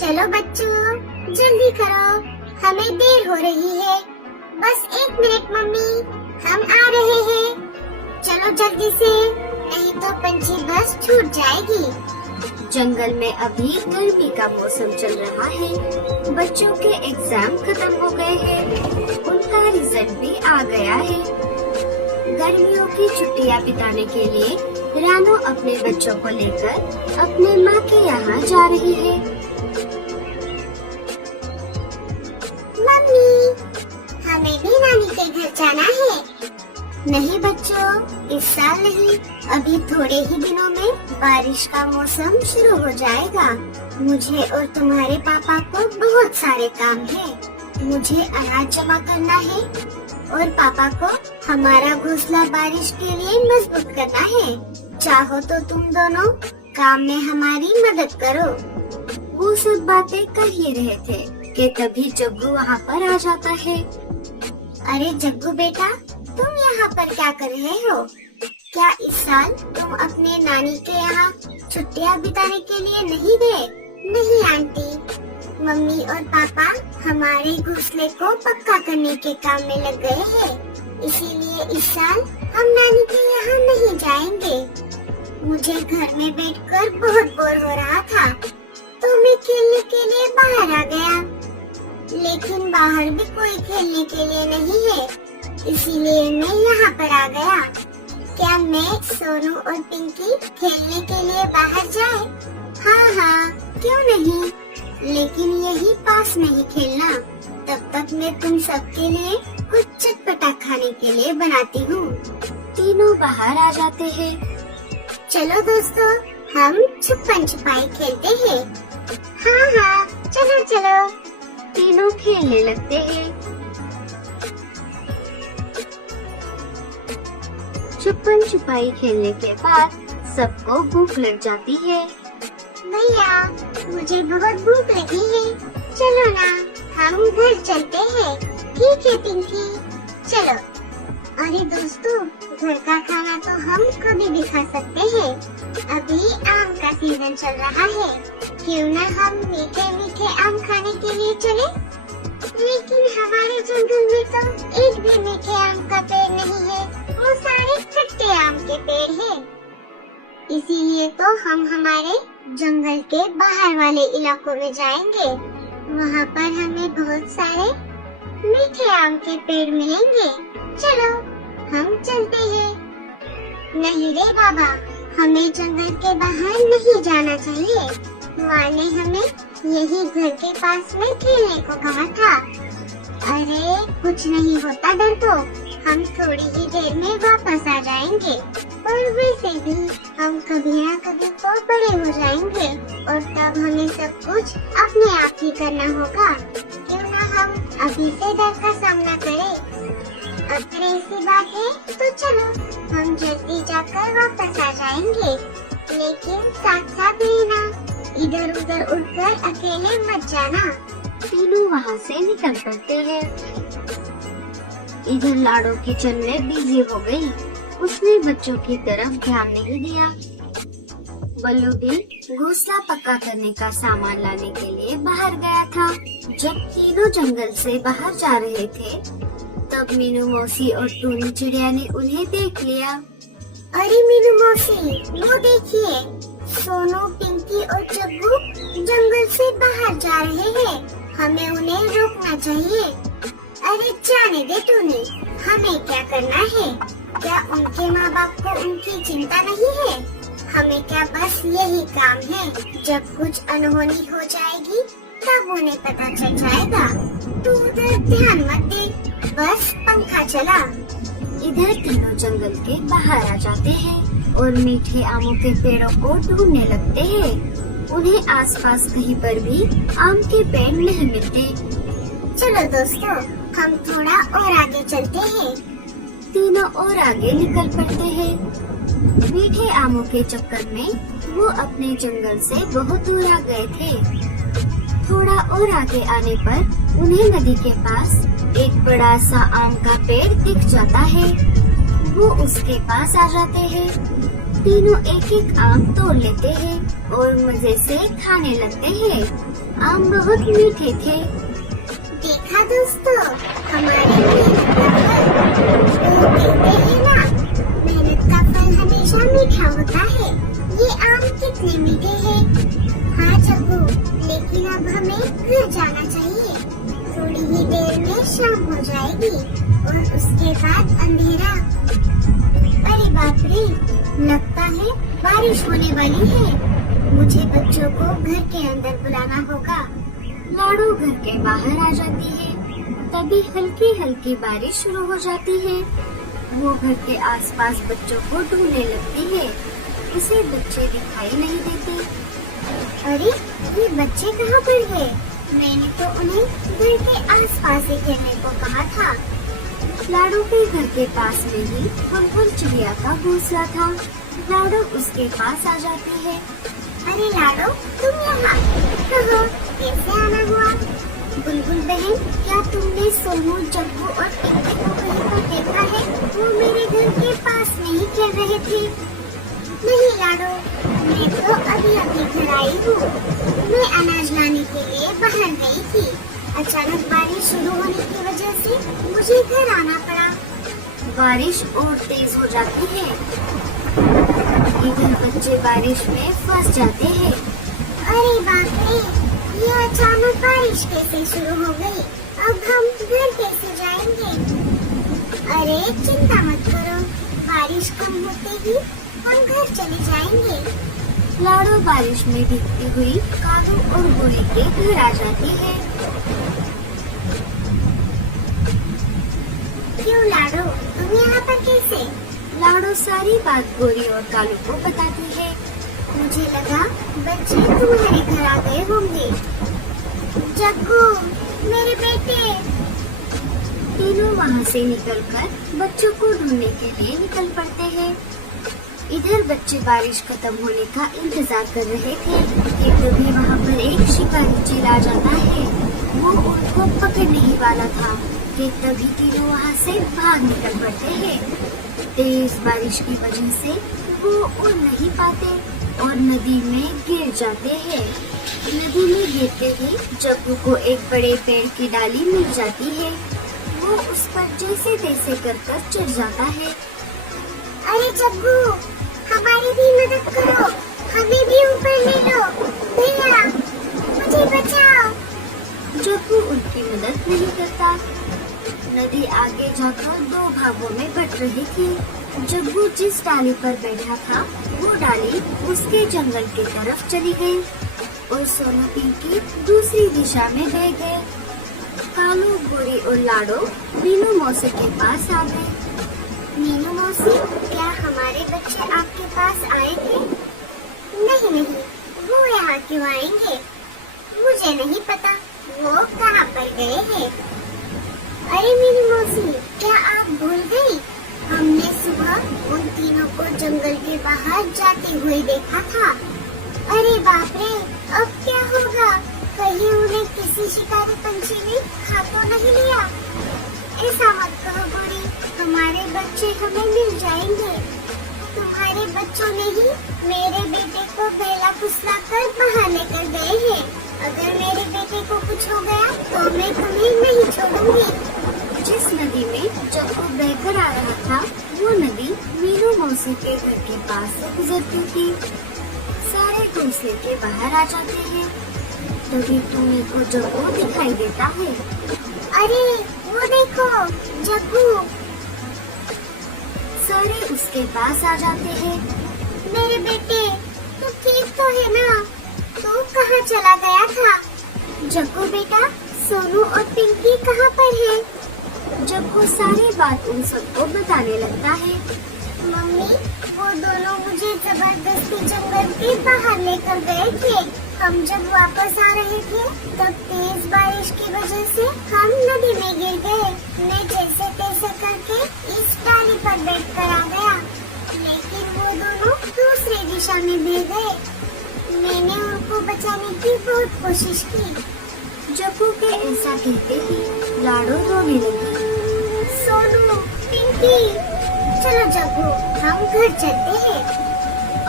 चलो बच्चों, जल्दी करो, हमें देर हो रही है। बस 1 मिनट मम्मी, हम आ रहे हैं। चलो जल्दी से, नहीं तो पंछी बस छूट जाएगी। जंगल में अभी गर्मी का मौसम चल रहा है। बच्चों के एग्जाम खत्म हो गए हैं, उनका रिजल्ट भी आ गया है। गर्मियों की छुट्टियां बिताने के लिए रानो अपने बच्चों को लेकर अपने माँ के यहाँ जा रही है। मम्मी, हमें भी नानी के घर जाना है। नहीं बच्चों, इस साल नहीं, अभी थोड़े ही दिनों में बारिश का मौसम शुरू हो जाएगा। मुझे और तुम्हारे पापा को बहुत सारे काम है। मुझे अनाज जमा करना है और पापा को हमारा घोंसला बारिश के लिए मजबूत करना है। चाहो तो तुम दोनों काम में हमारी मदद करो। वो सब बातें कर ही रहे थे कि तभी जग्गू वहाँ पर आ जाता है। अरे जग्गू बेटा, तुम यहाँ पर क्या कर रहे हो? क्या इस साल तुम अपने नानी के यहाँ छुट्टियाँ बिताने के लिए नहीं गए? नहीं आंटी, मम्मी और पापा हमारे घोंसले को पक्का करने के काम में लग गए हैं। इसीलिए इस साल हम नानी के यहाँ नहीं जाएंगे। मुझे घर में बैठकर बहुत बोर हो रहा था, तो मैं खेलने के लिए बाहर आ गया। लेकिन बाहर भी कोई खेलने के लिए नहीं है, इसीलिए मैं यहाँ पर आ गया। क्या मैं, सोनू और पिंकी खेलने के लिए बाहर जाए? हाँ हाँ, क्यों नहीं, लेकिन यही पास में ही खेलना। तब तक मैं तुम सबके लिए कुछ चटपटा खाने के लिए बनाती हूँ। तीनों बाहर आ जाते हैं। चलो दोस्तों, हम छुपन छुपाई खेलते हैं। हाँ हाँ, चलो चलो। तीनों खेलने लगते हैं। छुपन छुपाई खेलने के बाद सबको भूख लग जाती है। भैया, मुझे बहुत भूख लगी है, चलो ना, हम घर चलते हैं। ठीक है पिंकी, चलो। अरे दोस्तों, घर का खाना तो हम कभी भी खा सकते हैं। अभी आम का सीजन चल रहा है, क्यों ना हम मीठे मीठे आम खाने के लिए चले? लेकिन हमारे जंगल में तो एक भी मीठे आम का पेड़ नहीं है, वो सारे खट्टे आम के पेड़ हैं। इसीलिए तो हम हमारे जंगल के बाहर वाले इलाकों में जाएंगे। वहाँ पर हमें बहुत सारे मीठे आम के पेड़ मिलेंगे। चलो, हम चलते हैं। नहीं रे बाबा, हमें जंगल के बाहर नहीं जाना चाहिए। माँ ने हमें यही घर के पास में खेलने को कहा था। अरे कुछ नहीं होता डर को, हम थोड़ी ही देर में वापस आ जाएंगे। और वैसे भी हम कभी ना कभी तो बड़े हो जाएंगे और तब हमें सब कुछ अपने आप ही करना होगा। क्यों ना हम अभी से डर का सामना करें। अगर ऐसी बात है तो चलो, हम जल्दी जाकर वापस आ जाएंगे। लेकिन साथ साथ रहना, इधर उधर उड़कर अकेले मत जाना। तीनों वहाँ से निकल पड़ते हैं। इधर लाडो किचन में बिजी हो गई, उसने बच्चों की तरफ ध्यान नहीं दिया। बल्लू भी घोंसला पक्का करने का सामान लाने के लिए बाहर गया था। जब तीनों जंगल से बाहर जा रहे थे, तब मीनू मौसी और टूनी चिड़िया ने उन्हें देख लिया। अरे मीनू मौसी, वो देखिए, सोनू, पिंकी और जग्गू जंगल से बाहर जा रहे हैं। हमें उन्हें रोकना चाहिए। अरे जाने दे टूनी, हमें क्या करना है? क्या उनके माँ बाप को उनकी चिंता नहीं है? हमें क्या बस यही काम है? जब कुछ अनहोनी हो जाएगी तब उन्हें पता चल जाएगा। तू उधर ध्यान मत दे, बस पंखा चला। इधर तीनों जंगल के बाहर आ जाते हैं और मीठे आमों के पेड़ों को ढूंढने लगते हैं। उन्हें आसपास कहीं पर भी आम के पेड़ नहीं मिलते। चलो दोस्तों, हम थोड़ा और आगे चलते हैं। तीनों और आगे निकल पड़ते हैं। मीठे आमों के चक्कर में वो अपने जंगल से बहुत दूर आ गए थे। थोड़ा और आगे आने पर उन्हें नदी के पास एक बड़ा सा आम का पेड़ दिख जाता है। वो उसके पास आ जाते हैं। तीनों एक एक आम तोड़ लेते हैं और मजे से खाने लगते हैं। आम बहुत मीठे थे। देखा दोस्तों, हमारे मेहनत का फल, वो कहते हैं ना, मेहनत का फल हमेशा मीठा होता है। ये आम कितने मीठे हैं। हाँ जग्गू, लेकिन अब हमें घर जाना चाहिए। थोड़ी ही देर में शाम हो जाएगी और उसके बाद अंधेरा। अरे बाप रे, लगता है बारिश होने वाली है। मुझे बच्चों को घर के अंदर बुलाना होगा। लाडो घर के बाहर आ जाती है। तभी हल्की हल्की बारिश शुरू हो जाती है। वो घर के आसपास बच्चों को ढूंढने लगती है। उसे बच्चे दिखाई नहीं देते। अरे ये बच्चे कहाँ पर गए? मैंने तो उन्हें घर के आसपास ही खेलने को कहा था। लाडो के घर के पास में ही बुलबुल चिड़िया का घोंसला था। लाडो उसके पास आ जाती है। अरे लाडो, तुम यहाँ कहो, कैसे आना हुआ? बुलबुल बहन, क्या तुमने सोनू, जग्गू और टिक्की को कहीं पर देखा है? वो मेरे घर के पास में ही खेल रहे थे। नहीं लाडो, मैं तो अभी अभी घर आई हूँ। मैं अनाज लाने के लिए बाहर गई थी। अचानक बारिश शुरू होने की वजह से मुझे घर आना पड़ा। बारिश और तेज हो जाती है। इधर बच्चे बारिश में फंस जाते हैं। अरे बाप रे, ये अचानक बारिश कैसे शुरू हो गई? अब हम घर कैसे जाएंगे? अरे चिंता मत करो, बारिश कम होते ही हम घर चले जाएंगे। लाडो बारिश में भीगती हुई कालू और गोरी के घर आ जाती है। क्यों लाडो, तुम यहाँ पर कैसे? लाडो सारी बात गोरी और कालू को बताती है। मुझे लगा बच्चे तुम्हारे घर आ गए होंगे। जग्गू, मेरे बेटे। तीनों वहाँ से निकलकर बच्चों को ढूंढने के लिए निकल पड़ते हैं। इधर बच्चे बारिश खत्म होने का इंतजार कर रहे थे कि तभी वहाँ पर एक शिकारी चिल्ला जाता है। वो उनको पकड़ने ही वाला था कि तभी तीनों वहाँ से भाग निकल पड़ते हैं। तेज बारिश की वजह से वो उड़ नहीं पाते और नदी में गिर जाते हैं। नदी में गिरते ही जग्गू को एक बड़े पेड़ की डाली मिल जाती है। वो उस पर जैसे तैसे कर चढ़ जाता है। अरे जग्गू, हमारी भी मदद करो, हमें भी ऊपर ले लो। भैया, मुझे बचाओ। जग्गू उनकी मदद नहीं करता। नदी आगे जाकर दो भागों में बट रही थी। जग्गू जिस डाली पर बैठा था वो डाली उसके जंगल की तरफ चली गई और सोनू पिंकी दूसरी दिशा में बह गए। कालू, गोरी और लाडो मीनू मौसी के पास आ गए। मीनू मौसी, क्या हमारे बच्चे आपके पास आए थे? नहीं नहीं, वो यहाँ क्यों आएंगे? मुझे नहीं पता वो कहाँ पर गए हैं। अरे मीनू मौसी, क्या आप भूल गई? हमने सुबह उन तीनों को जंगल के बाहर जाते हुए देखा था। अरे बाप रे, अब क्या होगा? कहीं उन्हें किसी शिकारी पंछी ने खा तो नहीं लिया? ऐसा मत कहो गोरी, हमारे बच्चे हमें मिल जाएंगे। तुम्हारे बच्चों ने ही मेरे बेटे को बेला फुसला कर बाहर लेकर गए हैं। अगर मेरे बेटे को कुछ हो गया तो मैं तुम्हें नहीं छोड़ूंगी। जिस नदी में जग्गू बहकर आ रहा था वो नदी मीनू मौसी के घर के पास से गुजरती थी। सारे घोंसले के बाहर आ जाते हैं। तभी टूनी को जग्गू दिखाई देता है। अरे वो देखो, जग्गू। सारे उसके पास आ जाते हैं। मेरे बेटे, तू ठीक तो है ना? तू कहाँ चला गया था? जग्गू बेटा, सोनू और पिंकी कहाँ पर है? जग्गू सारी बात उन सबको बताने लगता है। मम्मी, वो दोनों मुझे जबरदस्ती जंगल के बाहर लेकर गए थे। हम जब वापस आ रहे थे तब तेज बारिश की वजह से हम नदी में गिर गए। मैं जैसे तैसे करके इस डाली पर बैठकर आ गया, लेकिन वो दोनों दूसरी दिशा में बह गए। मैंने उनको बचाने की बहुत कोशिश की। जग्गू के ऐसा कहते ही लाडो रोने लगी। सोनू, पिंकी, चलो जग्गू, हम घर चलते हैं।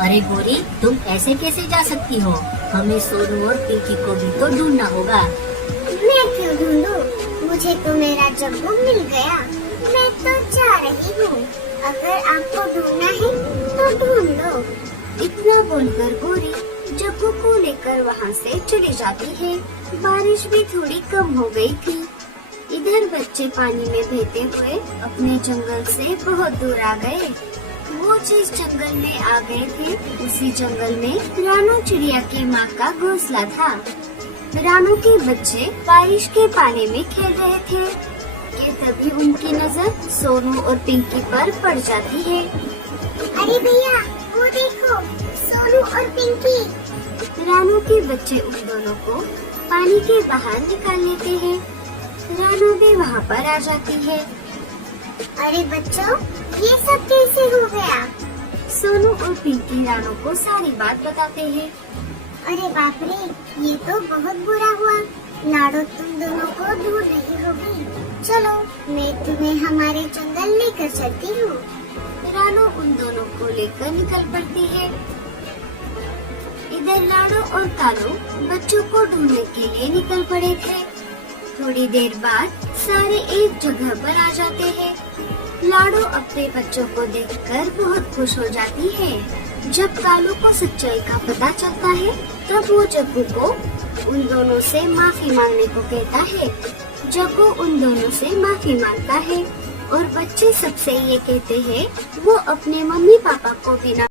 अरे गोरी, तुम ऐसे कैसे जा सकती हो? हमें सोनू और पिंकी को भी तो ढूंढना होगा। मैं क्यों ढूंढूं? मुझे तो मेरा जग्गू मिल गया। मैं तो जा रही हूँ। अगर आपको ढूंढना है तो ढूंढ लो। इतना बोलकर गोरी जग्गू को लेकर वहाँ से चली जाती है। बारिश भी थोड़ी कम हो गई थी। इधर बच्चे पानी में बहते हुए अपने जंगल से बहुत दूर आ गए। वो जिस जंगल में आ गए थे उसी जंगल में रानू चिड़िया की माँ का घोंसला था। रानू के बच्चे बारिश के पानी में खेल रहे थे कि तभी उनकी नजर सोनू और पिंकी पर पड़ जाती है। अरे भैया, वो देखो, सोनू और पिंकी। रानू के बच्चे उन दोनों को पानी के बाहर निकाल लेते हैं। रानू भी वहाँ पर आ जाती है। अरे बच्चों, ये सब कैसे हो गया? सोनू और पिंकी रानू को सारी बात बताते हैं। अरे बाप रे, ये तो बहुत बुरा हुआ। लाडो तुम दोनों को ढूंढ रही होगी। चलो, मैं तुम्हें हमारे जंगल लेकर चलती हूँ। रानू उन दोनों को लेकर निकल पड़ती है। इधर लाडो और कालू बच्चों को ढूंढने के लिए निकल पड़े थे। थोड़ी देर बाद सारे एक जगह पर आ जाते हैं। लाडो अपने बच्चों को देखकर बहुत खुश हो जाती है। जब कालू को सच्चाई का पता चलता है तब वो जग्गू को उन दोनों से माफी मांगने को कहता है। जग्गू उन दोनों से माफी मांगता है और बच्चे सबसे ये कहते हैं वो अपने मम्मी पापा को बिना